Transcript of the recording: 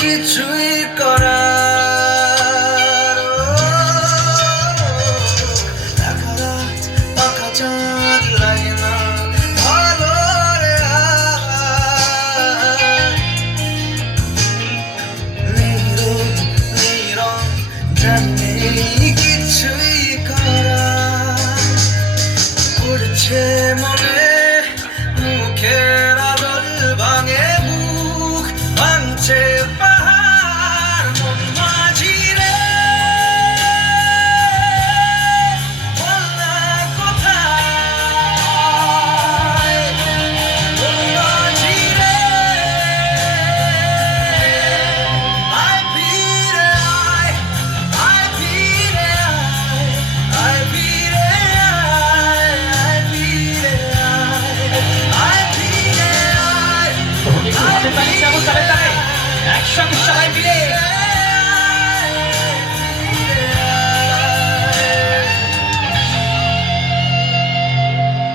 কিছুই করার একা রাত পাকা চাঁদ লাগে না ভালো রে নীরব নীরব জানি কিছুই করার পড়ছে মনে মুখের আদল ভাঙে বুক ভাঙছে পাহাড় মন মাঝি রে বল না কোথায় মন মাঝি রে আয় ফিরে আয় আয় ফিরে আয় আয় ফিরে আয় আয় ফিরে আয় আয় ফিরে আয় হাতে তালি চাবো তালে তালে একসঙ্গে সবাই মিলে